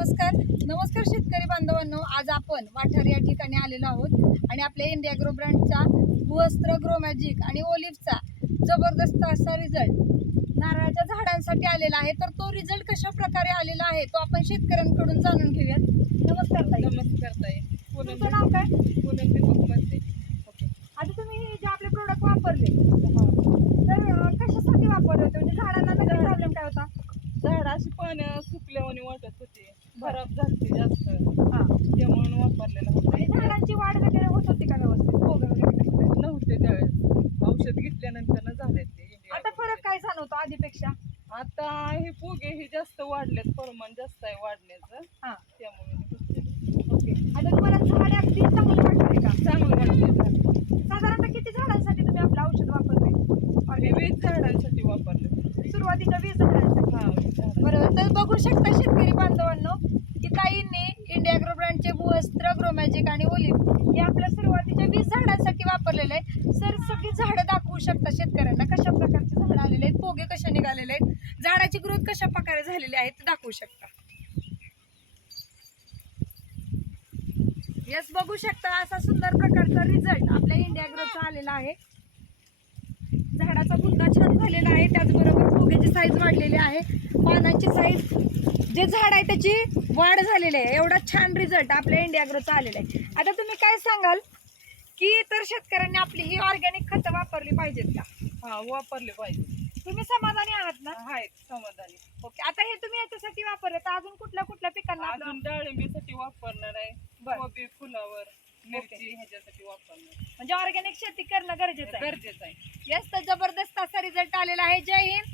नमस्कार. नमस्कार शेतकरी बांधवांनो आज आपण वाठार या ठिकाणी आलेलो आहोत आणि आपल्या इंडिया ग्रो ब्रँडचा भूवस्त्र ग्रो मॅजिक आणि ओलिव्हचा जबरदस्त असा रिझल्ट नारळाच्या झाडांसाठी आलेला आहे. तर तो रिझल्ट कशा प्रकारे आलेला आहे तो आपण शेतकऱ्यांकडून जाणून घेऊयात. नमस्कार ताई. नमस्कार ताई. तुमचं नाव काय? ओके. आता तुम्ही हे जे आपले प्रोडक्ट वापरले तर कशासाठी वापरले होते? म्हणजे झाडांना नक्की प्रॉब्लेम काय होता झाडाची पानं सुकल्यावानी वाटत होती. खराब झाली जास्त. हा. ते म्हणून वापरलेलं होतं. आणि झाडांची वाढ वगैरे होत होती का व्यवस्थित? भोग वगैरे? नव्हते त्यावेळेस. औषध घेतल्यानंतर झाले ते. आता फरक काय जाणवतो आधीपेक्षा? आता हे फुगे हे जास्त वाढलेत. प्रमाण जास्त आहे वाढण्याचं. हा. त्यामुळे. ओके. आता तुम्हाला झाडे अगदी चांगले वाटते का? चांगलं वाटते. झाड साधारणतः किती झाडांसाठी तुम्ही आपलं औषध वापरले हे वीस झाडांसाठी वापरले सुरुवातीच्या वीस झाडांसाठी हा वीस झाड बरोबर तर बघू शकता शेतकरी बांधवांनो की ताईंनी इंडिया ग्रो ब्रँडचे वस्त्र ग्रोमॅजिक आणि ओलिव्ह हे आपल्या सुरुवातीच्या वीस झाडांसाठी वापरलेले आहे सर सगळी झाडं दाखवू शकता शेतकऱ्यांना. कशा प्रकारचे झाडं आलेले आहेत पोगे कशा निघालेले आहेत झाडाची ग्रोथ कशा प्रकारे झालेली आहे ते दाखवू शकता. यस बघू शकता असा सुंदर प्रकारचा रिझल्ट आपल्या इंडिया ग्रोचा आलेला आहे. झाडाचा बुंदा छान फुग्याची साईज वाढलेली आहे. पानांची साईज जे झाड आहे त्याची वाढ झालेली आहे. एवढा छान रिझल्ट आपल्या इंडिया ग्रोचा आलेला आहे. आता तुम्ही काय सांगाल? की तर शेतकऱ्यांनी आपली ही ऑर्गॅनिक खतं वापरली पाहिजेत का? हा वापरले पाहिजे तुम्ही समाधानी आहात ना? आहेत समाधानी. ओके आता हे तुम्ही याच्यासाठी वापरले तर अजून कुठल्या कुठल्या पिकांना आपलं- अजून डाळिंबीसाठी वापरणार आहे. बरं. कोबी फुलावर मिरची ह्याच्यासाठी वापरणार म्हणजे ऑर्गॅनिक शेती करणं गरजेचं आहे. गरजेचं आहे. यस तर जबरदस्त असा रिझल्ट आलेला आहे. जय हिंद.